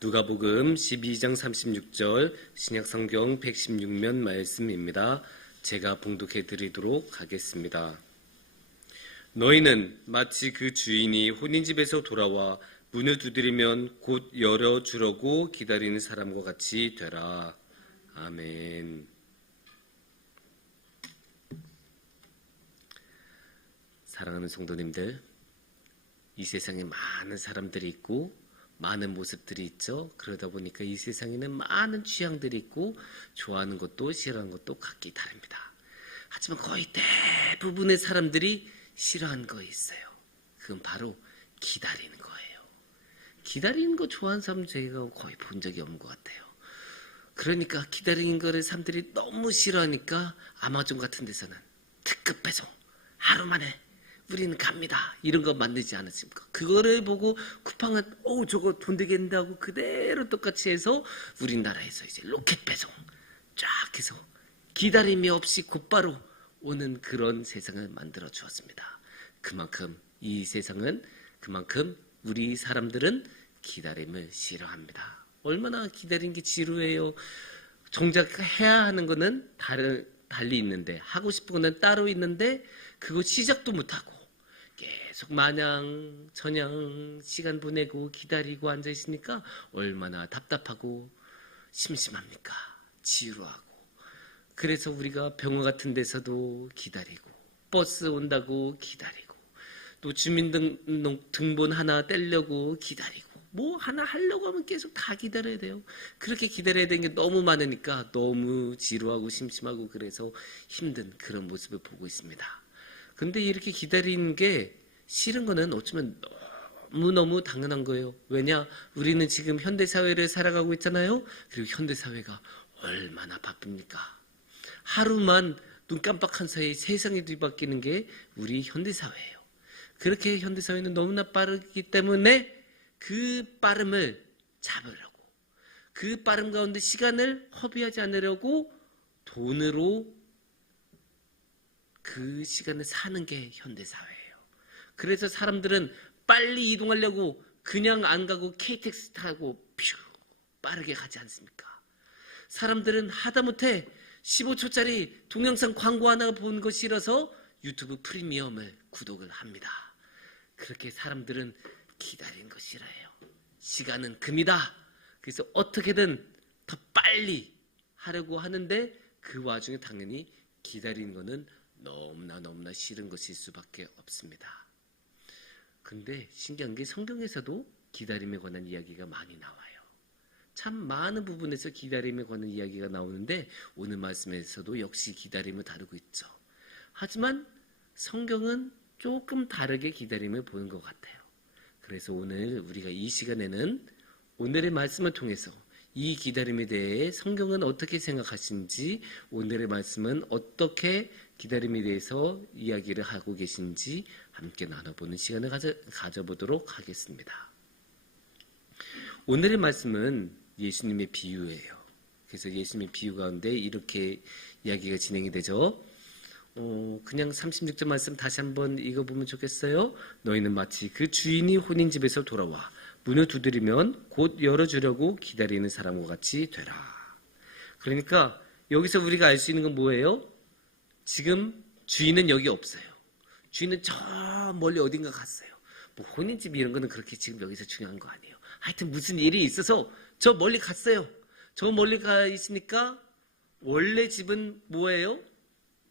누가복음 12장 36절 신약성경 116면 말씀입니다. 제가 봉독해 드리도록 하겠습니다. 너희는 마치 그 주인이 혼인집에서 돌아와 문을 두드리면 곧 열어주려고 기다리는 사람과 같이 되라. 아멘. 사랑하는 성도님들, 이 세상에 많은 사람들이 있고 많은 모습들이 있죠. 그러다 보니까 이 세상에는 많은 취향들이 있고 좋아하는 것도 싫어하는 것도 각기 다릅니다. 하지만 거의 대부분의 사람들이 싫어하는 거 있어요. 그건 바로 기다리는 거예요. 기다리는 거 좋아하는 사람 제가 거의 본 적이 없는 것 같아요. 그러니까 기다리는 거를 사람들이 너무 싫어하니까 아마존 같은 데서는 특급 배송 하루 만에 우리는 갑니다. 이런 거 만들지 않았습니까? 그거를 보고 쿠팡은 저거 돈 되겠는데 하고 그대로 똑같이 해서 우리나라에서 이제 로켓 배송 쫙 해서 기다림이 없이 곧바로 오는 그런 세상을 만들어 주었습니다. 그만큼 이 세상은 그만큼 우리 사람들은 기다림을 싫어합니다. 얼마나 기다리는 게 지루해요. 정작 해야 하는 거는 달리 있는데 하고 싶은 거는 따로 있는데 그거 시작도 못하고 계속 마냥 저냥 시간 보내고 기다리고 앉아있으니까 얼마나 답답하고 심심합니까? 지루하고. 그래서 우리가 병원 같은 데서도 기다리고 버스 온다고 기다리고 또 주민등본 하나 떼려고 기다리고 뭐 하나 하려고 하면 계속 다 기다려야 돼요. 그렇게 기다려야 되는 게 너무 많으니까 너무 지루하고 심심하고 그래서 힘든 그런 모습을 보고 있습니다. 근데 이렇게 기다리는 게 싫은 거는 어쩌면 너무너무 당연한 거예요. 왜냐? 우리는 지금 현대사회를 살아가고 있잖아요. 그리고 현대사회가 얼마나 바쁩니까? 하루만 눈 깜빡한 사이에 세상이 뒤바뀌는 게 우리 현대사회예요. 그렇게 현대사회는 너무나 빠르기 때문에 그 빠름을 잡으려고 그 빠름 가운데 시간을 허비하지 않으려고 돈으로 그 시간을 사는 게 현대사회예요. 그래서 사람들은 빨리 이동하려고 그냥 안 가고 KTX 타고 퓨 빠르게 가지 않습니까? 사람들은 하다못해 15초짜리 동영상 광고 하나 보는 거 싫어서 유튜브 프리미엄을 구독을 합니다. 그렇게 사람들은 기다리는 거 싫어해요. 시간은 금이다. 그래서 어떻게든 더 빨리 하려고 하는데 그 와중에 당연히 기다리는 거는 너무나 싫은 것일 수밖에 없습니다. 근데 신기한 게 성경에서도 기다림에 관한 이야기가 많이 나와요. 참 많은 부분에서 기다림에 관한 이야기가 나오는데 오늘 말씀에서도 역시 기다림을 다루고 있죠. 하지만 성경은 조금 다르게 기다림을 보는 것 같아요. 그래서 오늘 우리가 이 시간에는 오늘의 말씀을 통해서 이 기다림에 대해 성경은 어떻게 생각하시는지, 오늘의 말씀은 어떻게 기다림에 대해서 이야기를 하고 계신지 함께 나눠보는 시간을 가져보도록 하겠습니다. 오늘의 말씀은 예수님의 비유예요. 그래서 예수님의 비유 가운데 이렇게 이야기가 진행이 되죠. 그냥 36절 말씀 다시 한번 읽어보면 좋겠어요. 너희는 마치 그 주인이 혼인집에서 돌아와 문을 두드리면 곧 열어주려고 기다리는 사람과 같이 되라. 그러니까 여기서 우리가 알 수 있는 건 뭐예요? 지금 주인은 여기 없어요. 주인은 저 멀리 어딘가 갔어요. 뭐 혼인집 이런 거는 그렇게 지금 여기서 중요한 거 아니에요. 하여튼 무슨 일이 있어서 저 멀리 갔어요. 저 멀리 가 있으니까 원래 집은 뭐예요?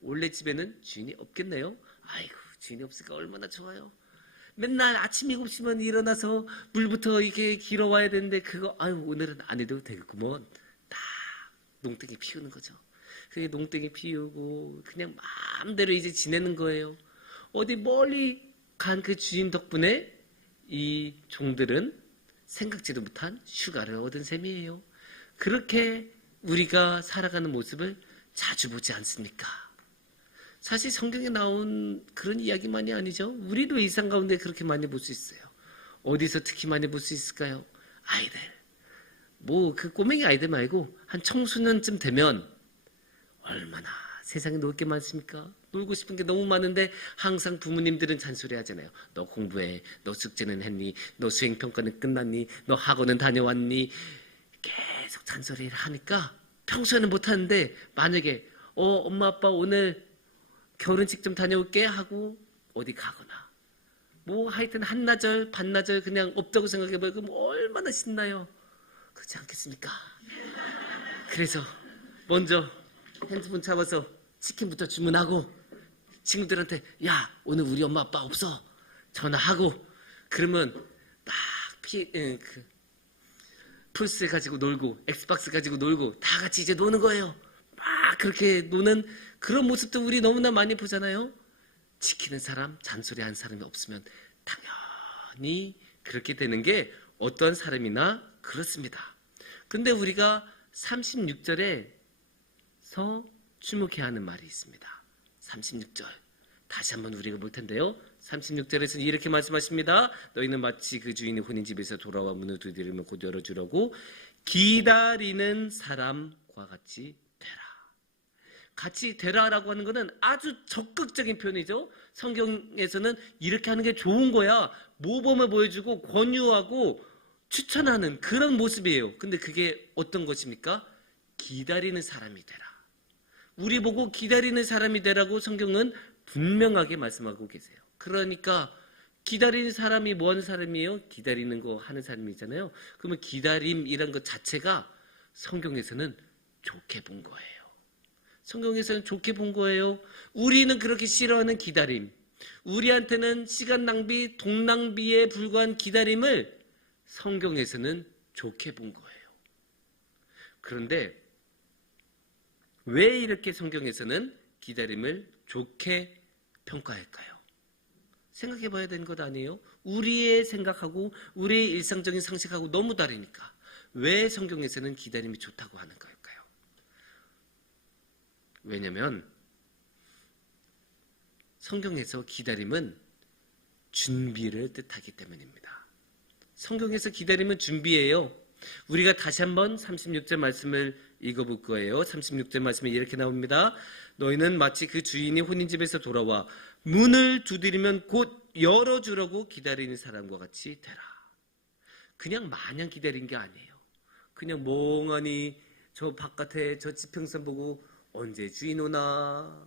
원래 집에는 주인이 없겠네요. 아이고, 주인이 없으니까 얼마나 좋아요. 맨날 아침 7시만 일어나서 물부터 이렇게 길어와야 되는데 그거 오늘은 안 해도 되겠구먼. 딱 농땡이 피우는 거죠. 그게 농땡이 피우고 그냥 마음대로 이제 지내는 거예요. 어디 멀리 간 그 주인 덕분에 이 종들은 생각지도 못한 휴가를 얻은 셈이에요. 그렇게 우리가 살아가는 모습을 자주 보지 않습니까? 사실 성경에 나온 그런 이야기만이 아니죠. 우리도 일상 가운데 그렇게 많이 볼 수 있어요. 어디서 특히 많이 볼 수 있을까요? 아이들. 뭐 그 꼬맹이 아이들 말고 한 청소년쯤 되면 얼마나 세상에 놀 게 많습니까? 놀고 싶은 게 너무 많은데 항상 부모님들은 잔소리 하잖아요. 너 공부해. 너 숙제는 했니? 너 수행평가는 끝났니? 너 학원은 다녀왔니? 계속 잔소리를 하니까 평소에는 못하는데 만약에 엄마 아빠 오늘 결혼식 좀 다녀올게 하고 어디 가거나 뭐 하여튼 한나절 반나절 그냥 없다고 생각해봐요. 그럼 얼마나 신나요? 그렇지 않겠습니까? 그래서 먼저 핸드폰 잡아서 치킨부터 주문하고 친구들한테 야 오늘 우리 엄마 아빠 없어 전화하고 그러면 막 플스 가지고 놀고 엑스박스 가지고 놀고 다 같이 이제 노는 거예요. 막 그렇게 노는 그런 모습도 우리 너무나 많이 보잖아요. 지키는 사람, 잔소리하는 사람이 없으면 당연히 그렇게 되는 게 어떤 사람이나 그렇습니다. 근데 우리가 36절에서 주목해야 하는 말이 있습니다. 36절 다시 한번 우리가 볼 텐데요. 36절에서는 이렇게 말씀하십니다. 너희는 마치 그 주인이 혼인 집에서 돌아와 문을 두드리면 곧 열어주려고 기다리는 사람과 같이 되라. 같이 되라라고 하는 것은 아주 적극적인 표현이죠. 성경에서는 이렇게 하는 게 좋은 거야. 모범을 보여주고 권유하고 추천하는 그런 모습이에요. 근데 그게 어떤 것입니까? 기다리는 사람이 되라. 우리 보고 기다리는 사람이 되라고 성경은 분명하게 말씀하고 계세요. 그러니까 기다리는 사람이 뭐 하는 사람이에요? 기다리는 거 하는 사람이잖아요. 그러면 기다림이란 것 자체가 성경에서는 좋게 본 거예요. 성경에서는 좋게 본 거예요. 우리는 그렇게 싫어하는 기다림, 우리한테는 시간 낭비, 돈 낭비에 불과한 기다림을 성경에서는 좋게 본 거예요. 그런데 왜 이렇게 성경에서는 기다림을 좋게 평가할까요? 생각해 봐야 되는 것 아니에요? 우리의 생각하고 우리의 일상적인 상식하고 너무 다르니까 왜 성경에서는 기다림이 좋다고 하는 걸까요? 왜냐하면 성경에서 기다림은 준비를 뜻하기 때문입니다. 성경에서 기다림은 준비예요. 우리가 다시 한번 36절 말씀을 읽어볼 거예요. 36절 말씀이 이렇게 나옵니다. 너희는 마치 그 주인이 혼인집에서 돌아와 문을 두드리면 곧 열어주려고 기다리는 사람과 같이 되라. 그냥 마냥 기다린 게 아니에요. 그냥 멍하니 저 바깥에 저 지평선 보고 언제 주인 오나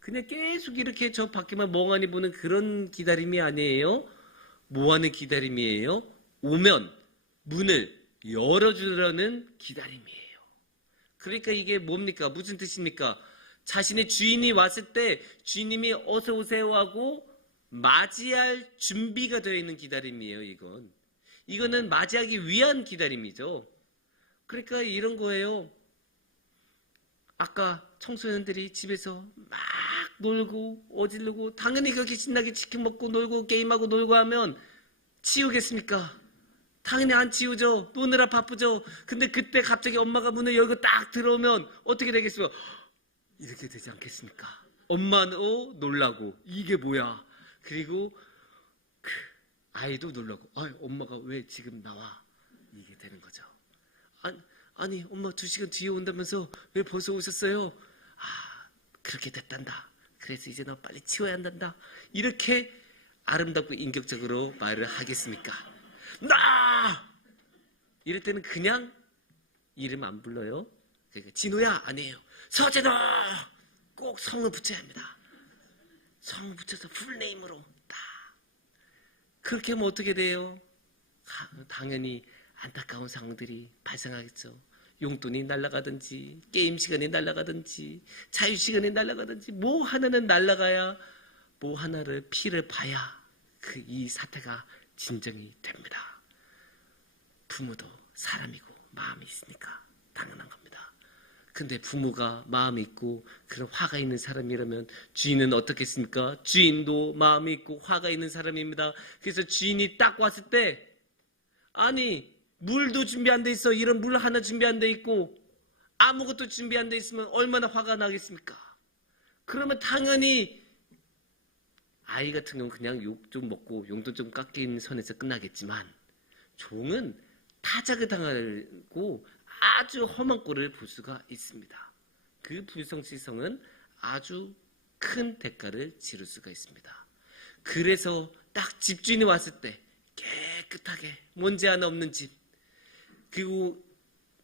그냥 계속 이렇게 저 밖에만 멍하니 보는 그런 기다림이 아니에요. 뭐하는 기다림이에요? 오면 문을 열어주려는 기다림이에요. 그러니까 이게 뭡니까? 무슨 뜻입니까? 자신의 주인이 왔을 때 주인님이 어서 오세요 하고 맞이할 준비가 되어 있는 기다림이에요. 이거는 맞이하기 위한 기다림이죠. 그러니까 이런 거예요. 아까 청소년들이 집에서 막 놀고 어지르고 당연히 그렇게 신나게 치킨 먹고 놀고 게임하고 놀고 하면 치우겠습니까? 당연히 안 치우죠. 노느라 바쁘죠. 근데 그때 갑자기 엄마가 문을 열고 딱 들어오면 어떻게 되겠어요? 이렇게 되지 않겠습니까? 엄마도 놀라고 이게 뭐야? 그리고 아이도 놀라고 엄마가 왜 지금 나와? 이게 되는 거죠. 아니 엄마 2시간 뒤에 온다면서 왜 벌써 오셨어요? 그렇게 됐단다. 그래서 이제 너 빨리 치워야 한단다. 이렇게 아름답고 인격적으로 말을 하겠습니까? 나! 이럴 때는 그냥 이름 안 불러요. 그러니까 진호야 아니에요. 서진호! 꼭 성을 붙여야 합니다. 성을 붙여서 풀네임으로 딱. 그렇게 하면 어떻게 돼요? 당연히 안타까운 상황들이 발생하겠죠. 용돈이 날아가든지 게임 시간이 날아가든지 자유 시간이 날아가든지 뭐 하나는 날아가야 뭐 하나를 피를 봐야 이 사태가 진정이 됩니다. 부모도 사람이고 마음이 있으니까 당연한 겁니다. 근데 부모가 마음이 있고 그런 화가 있는 사람이라면 주인은 어떻겠습니까? 주인도 마음이 있고 화가 있는 사람입니다. 그래서 주인이 딱 왔을 때 물도 준비 안 돼 있어. 이런 물 하나 준비 안 돼 있고 아무것도 준비 안 돼 있으면 얼마나 화가 나겠습니까? 그러면 당연히 아이 같은 경우는 그냥 욕 좀 먹고 용돈 좀 깎인 선에서 끝나겠지만 종은 타작을 당하고 아주 험한 꼴을 볼 수가 있습니다. 그 불성실성은 아주 큰 대가를 치를 수가 있습니다. 그래서 딱 집주인이 왔을 때 깨끗하게 먼지 하나 없는 집, 그리고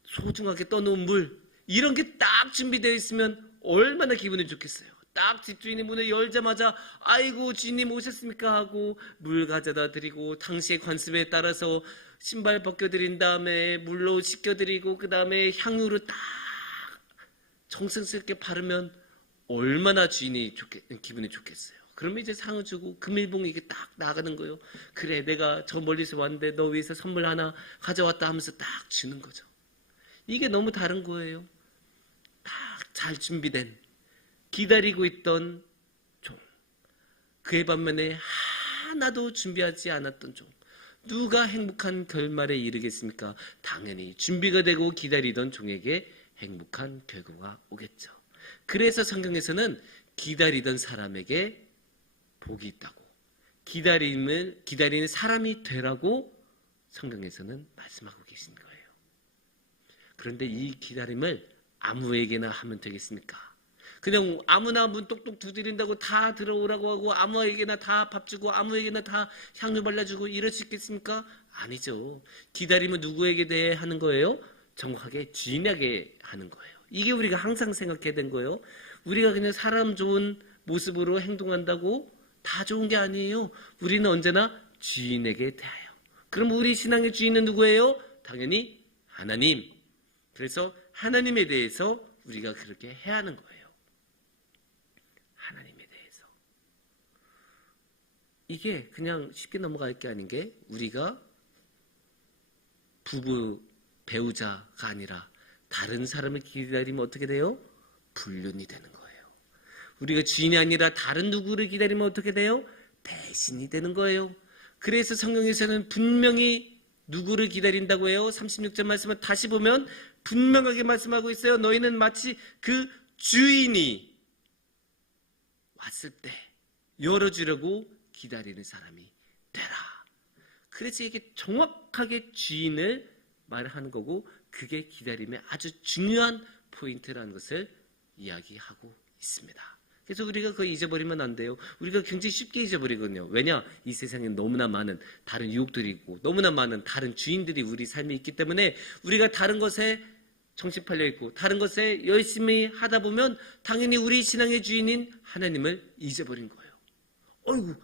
소중하게 떠놓은 물, 이런 게 딱 준비되어 있으면 얼마나 기분이 좋겠어요. 딱 집주인이 문을 열자마자 아이고 주인님 오셨습니까 하고 물 가져다 드리고 당시의 관습에 따라서 신발 벗겨드린 다음에 물로 씻겨드리고 그 다음에 향유를 딱 정성스럽게 바르면 얼마나 주인이 기분이 좋겠어요. 그러면 이제 상을 주고 금일봉이 이게 딱 나가는 거예요. 그래 내가 저 멀리서 왔는데 너 위해서 선물 하나 가져왔다 하면서 딱 주는 거죠. 이게 너무 다른 거예요. 딱 잘 준비된 기다리고 있던 종, 그의 반면에 하나도 준비하지 않았던 종, 누가 행복한 결말에 이르겠습니까? 당연히 준비가 되고 기다리던 종에게 행복한 결과가 오겠죠. 그래서 성경에서는 기다리던 사람에게 복이 있다고, 기다리는 사람이 되라고 성경에서는 말씀하고 계신 거예요. 그런데 이 기다림을 아무에게나 하면 되겠습니까? 그냥 아무나 문 똑똑 두드린다고 다 들어오라고 하고 아무에게나 다 밥 주고 아무에게나 다 향유 발라주고 이럴 수 있겠습니까? 아니죠. 기다림은 누구에게 대해 하는 거예요? 정확하게 주인에게 하는 거예요. 이게 우리가 항상 생각해야 된 거예요. 우리가 그냥 사람 좋은 모습으로 행동한다고 다 좋은 게 아니에요. 우리는 언제나 주인에게 대하여. 그럼 우리 신앙의 주인은 누구예요? 당연히 하나님. 그래서 하나님에 대해서 우리가 그렇게 해야 하는 거예요. 하나님에 대해서. 이게 그냥 쉽게 넘어갈 게 아닌 게 우리가 부부, 배우자가 아니라 다른 사람을 기다리면 어떻게 돼요? 불륜이 되는 거예요. 우리가 주인이 아니라 다른 누구를 기다리면 어떻게 돼요? 배신이 되는 거예요. 그래서 성경에서는 분명히 누구를 기다린다고 해요? 36절 말씀을 다시 보면 분명하게 말씀하고 있어요. 너희는 마치 그 주인이 왔을 때 열어주려고 기다리는 사람이 되라. 그래서 이게 정확하게 주인을 말하는 거고 그게 기다림의 아주 중요한 포인트라는 것을 이야기하고 있습니다. 그래서 우리가 그거 잊어버리면 안 돼요. 우리가 굉장히 쉽게 잊어버리거든요. 왜냐? 이 세상에 너무나 많은 다른 유혹들이 있고 너무나 많은 다른 주인들이 우리 삶에 있기 때문에 우리가 다른 것에 정신 팔려 있고 다른 것에 열심히 하다 보면 당연히 우리 신앙의 주인인 하나님을 잊어버린 거예요. 어이구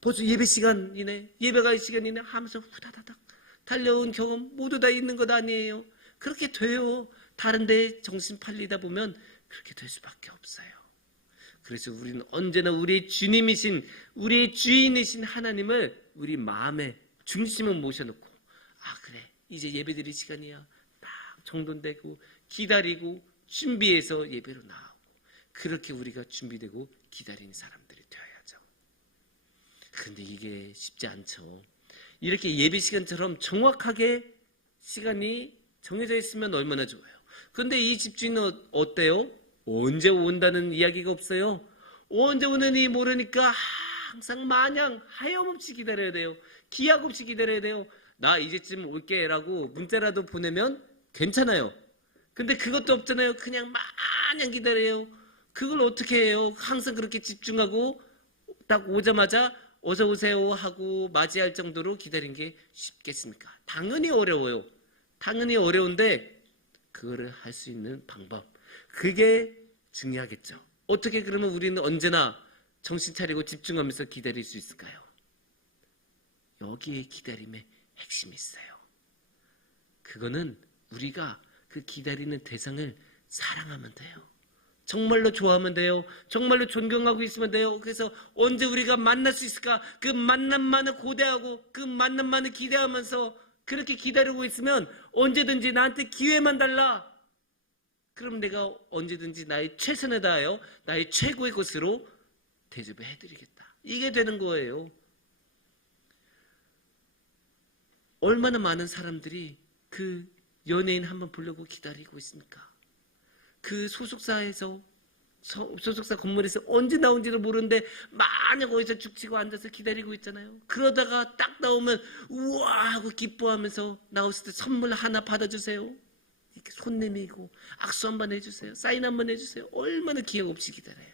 벌써 예배 시간이네, 예배가 시간이네 하면서 후다다닥 달려온 경험 모두 다 있는 것 아니에요. 그렇게 돼요. 다른 데에 정신 팔리다 보면 그렇게 될 수밖에 없어요. 그래서 우리는 언제나 우리의 주님이신, 우리의 주인이신 하나님을 우리 마음의 중심에 모셔놓고 그래 이제 예배드릴 시간이야. 딱 정돈되고 기다리고 준비해서 예배로 나오고 그렇게 우리가 준비되고 기다리는 사람들이 되어야죠. 그런데 이게 쉽지 않죠. 이렇게 예배 시간처럼 정확하게 시간이 정해져 있으면 얼마나 좋아요. 그런데 이 집주인은 어때요? 언제 온다는 이야기가 없어요. 언제 오느니 모르니까 항상 마냥 하염없이 기다려야 돼요. 기약 없이 기다려야 돼요. 나 이제쯤 올게 라고 문자라도 보내면 괜찮아요. 근데 그것도 없잖아요. 그냥 마냥 기다려요. 그걸 어떻게 해요? 항상 그렇게 집중하고 딱 오자마자 어서 오세요 하고 맞이할 정도로 기다린 게 쉽겠습니까? 당연히 어려워요. 당연히 어려운데 그거를 할 수 있는 방법, 그게 중요하겠죠. 어떻게 그러면 우리는 언제나 정신 차리고 집중하면서 기다릴 수 있을까요? 여기에 기다림의 핵심이 있어요. 그거는 우리가 그 기다리는 대상을 사랑하면 돼요. 정말로 좋아하면 돼요. 정말로 존경하고 있으면 돼요. 그래서 언제 우리가 만날 수 있을까? 그 만남만을 고대하고 그 만남만을 기대하면서 그렇게 기다리고 있으면 언제든지 나한테 기회만 달라. 그럼 내가 언제든지 나의 최선을 다하여 나의 최고의 것으로 대접을 해드리겠다. 이게 되는 거예요. 얼마나 많은 사람들이 그 연예인 한번 보려고 기다리고 있습니까? 그 소속사에서 소속사 건물에서 언제 나온지도 모르는데 마냥 거기서 죽치고 앉아서 기다리고 있잖아요. 그러다가 딱 나오면 우와 하고 기뻐하면서 나왔을 때 선물 하나 받아주세요. 이렇게 손 내밀고 악수 한번 해주세요. 사인 한번 해주세요. 얼마나 기약 없이 기다려요.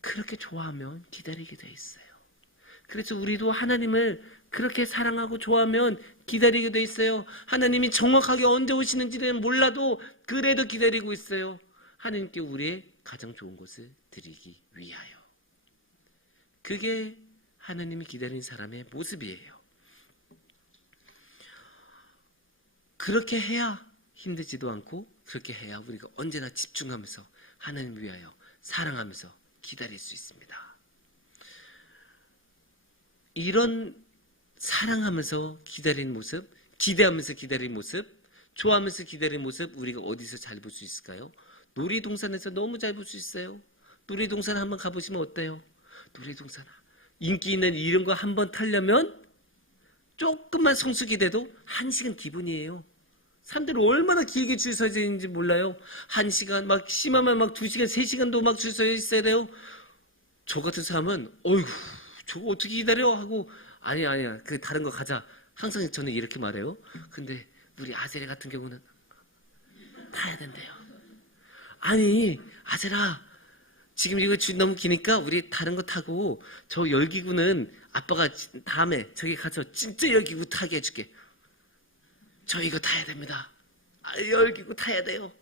그렇게 좋아하면 기다리게 돼 있어요. 그래서 우리도 하나님을 그렇게 사랑하고 좋아하면 기다리게 돼 있어요. 하나님이 정확하게 언제 오시는지는 몰라도 그래도 기다리고 있어요. 하나님께 우리의 가장 좋은 것을 드리기 위하여. 그게 하나님이 기다리는 사람의 모습이에요. 그렇게 해야 힘들지도 않고 그렇게 해야 우리가 언제나 집중하면서 하나님을 위하여 사랑하면서 기다릴 수 있습니다. 이런 사랑하면서 기다리는 모습, 기대하면서 기다리는 모습, 좋아하면서 기다리는 모습 우리가 어디서 잘 볼 수 있을까요? 놀이동산에서 너무 잘 볼 수 있어요. 놀이동산 한번 가보시면 어때요? 놀이동산 인기 있는 이런 거 한번 타려면 조금만 성수기 돼도 1시간 기본이에요. 사람들이 얼마나 길게 줄 서 있는지 몰라요. 1시간, 막 심하면 막 2시간, 3시간도 막 줄 서 있어야 돼요. 저 같은 사람은 어이구 저거 어떻게 기다려? 하고 아니야 그 다른 거 가자. 항상 저는 이렇게 말해요. 근데 우리 아젤이 같은 경우는 타야 된대요. 아니 아젤아 지금 이거 너무 기니까 우리 다른 거 타고 저 열기구는 아빠가 다음에 저기 가서 진짜 열기구 타게 해줄게. 저 이거 타야 됩니다. 열기구 타야 돼요.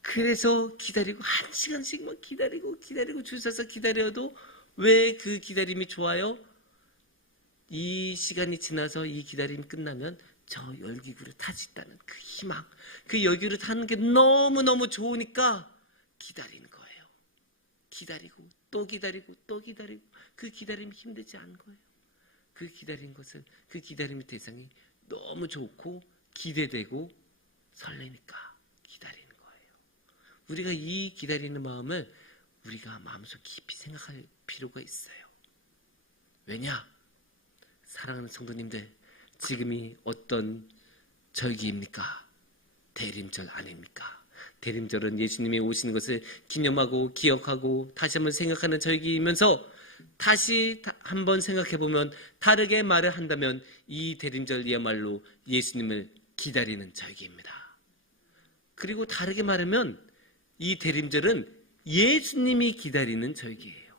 그래서 기다리고 1시간씩 막 기다리고 줄 서서 기다려도 왜 그 기다림이 좋아요? 이 시간이 지나서 이 기다림이 끝나면 저 열기구를 탈 수 있다는 그 희망, 그 열기구를 타는 게 너무너무 좋으니까 기다리는 거예요. 기다리고 또 기다리고 또 기다리고 그 기다림이 힘들지 않은 거예요. 그 기다린 것은 그 기다림의 대상이 너무 좋고 기대되고 설레니까 기다리는 거예요. 우리가 이 기다리는 마음을 우리가 마음속 깊이 생각할 필요가 있어요. 왜냐? 사랑하는 성도님들, 지금이 어떤 절기입니까? 대림절 아닙니까? 대림절은 예수님이 오시는 것을 기념하고 기억하고 다시 한번 생각하는 절기이면서 다시 한번 생각해보면 다르게 말을 한다면 이 대림절이야말로 예수님을 기다리는 절기입니다. 그리고 다르게 말하면 이 대림절은 예수님이 기다리는 절기예요.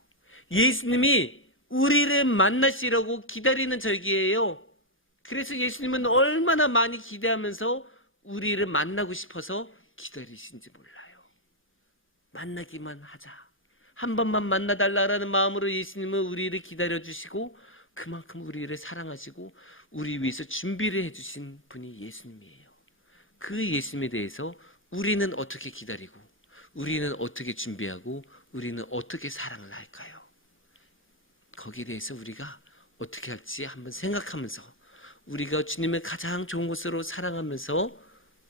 예수님이 우리를 만나시려고 기다리는 절기예요. 그래서 예수님은 얼마나 많이 기대하면서 우리를 만나고 싶어서 기다리신지 몰라요. 만나기만 하자. 한 번만 만나달라라는 마음으로 예수님은 우리를 기다려주시고 그만큼 우리를 사랑하시고 우리 위해서 준비를 해주신 분이 예수님이에요. 그 예수님에 대해서 우리는 어떻게 기다리고 우리는 어떻게 준비하고 우리는 어떻게 사랑을 할까요? 거기에 대해서 우리가 어떻게 할지 한번 생각하면서 우리가 주님을 가장 좋은 것으로 사랑하면서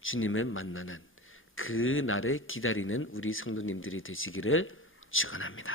주님을 만나는 그 날을 기다리는 우리 성도님들이 되시기를 축원합니다.